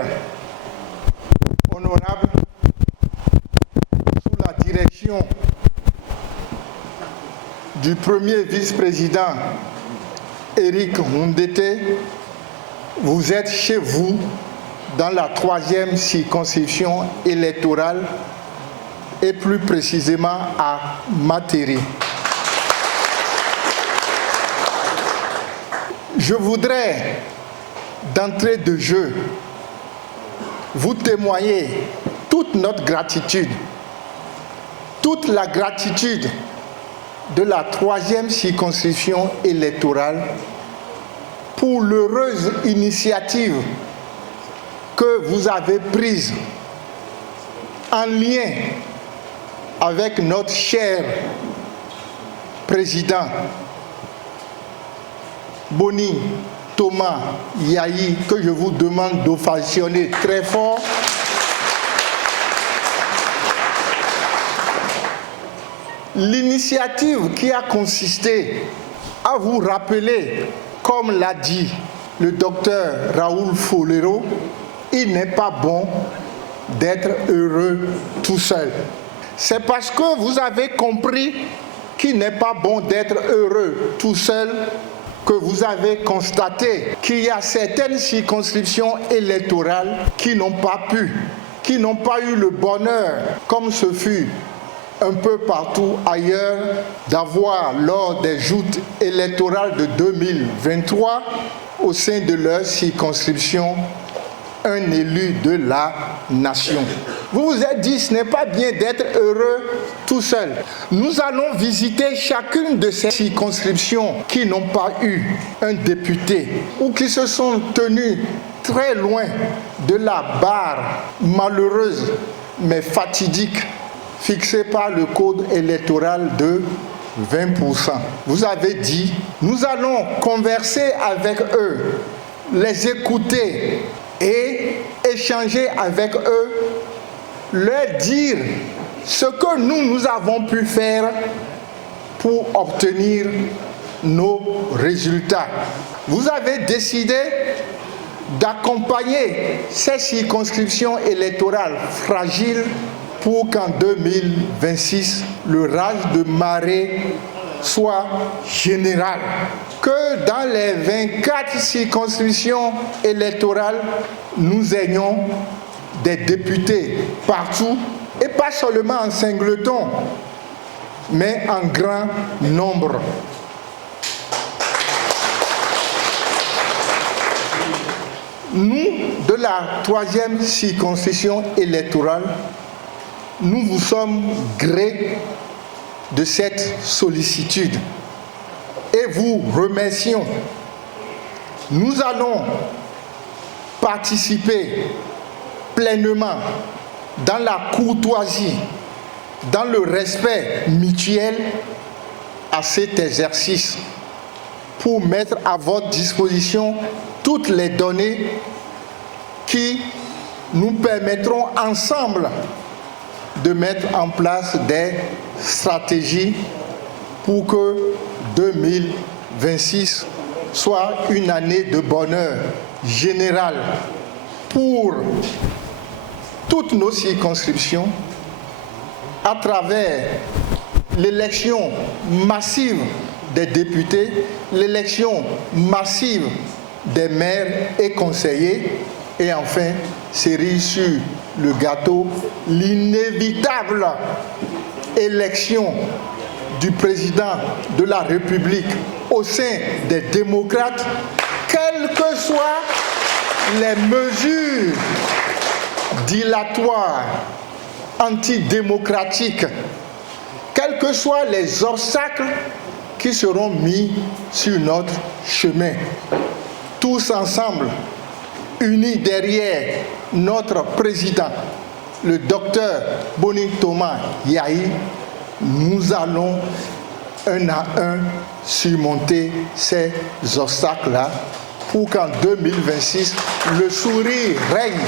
parlementaires honorables, sous la direction du premier vice-président Éric Ndete, vous êtes chez vous dans la 3e circonscription électorale et plus précisément à Materi. Je voudrais, d'entrée de jeu, vous témoigner toute notre gratitude, toute la gratitude de la 3e circonscription électorale pour l'heureuse initiative que vous avez prise en lien avec notre cher président Boni Thomas Yahi, que je vous demande d'ovationner très fort. L'initiative qui a consisté à vous rappeler, comme l'a dit le docteur Raoul Folero, il n'est pas bon d'être heureux tout seul. C'est parce que vous avez compris qu'il n'est pas bon d'être heureux tout seul que vous avez constaté qu'il y a certaines circonscriptions électorales qui n'ont pas eu le bonheur, comme ce fut un peu partout ailleurs, d'avoir lors des joutes électorales de 2023 au sein de leur circonscription un élu de la nation. Vous vous êtes dit, ce n'est pas bien d'être heureux tout seul. Nous allons visiter chacune de ces circonscriptions qui n'ont pas eu un député ou qui se sont tenus très loin de la barre malheureuse mais fatidique fixée par le code électoral de 20%. Vous avez dit, nous allons converser avec eux, les écouter et échanger avec eux, leur dire ce que nous avons pu faire pour obtenir nos résultats. Vous avez décidé d'accompagner ces circonscriptions électorales fragiles pour qu'en 2026, le rage de marée soit général. Que dans les 24 circonscriptions électorales, nous ayons des députés partout, et pas seulement en singleton, mais en grand nombre. Nous, de la 3e circonscription électorale, nous vous sommes gré de cette sollicitude et vous remercions. Nous allons participer pleinement dans la courtoisie, dans le respect mutuel à cet exercice pour mettre à votre disposition toutes les données qui nous permettront ensemble de mettre en place des stratégies pour que 2026 soit une année de bonheur général pour toutes nos circonscriptions à travers l'élection massive des députés, l'élection massive des maires et conseillers, et enfin, cerise sur le gâteau, l'inévitable élection du président de la République au sein des démocrates, quelles que soient les mesures dilatoires, antidémocratiques, quels que soient les obstacles qui seront mis sur notre chemin. Tous ensemble, unis derrière notre président, le docteur Boni Thomas Yahi, nous allons un à un surmonter ces obstacles-là pour qu'en 2026, le sourire règne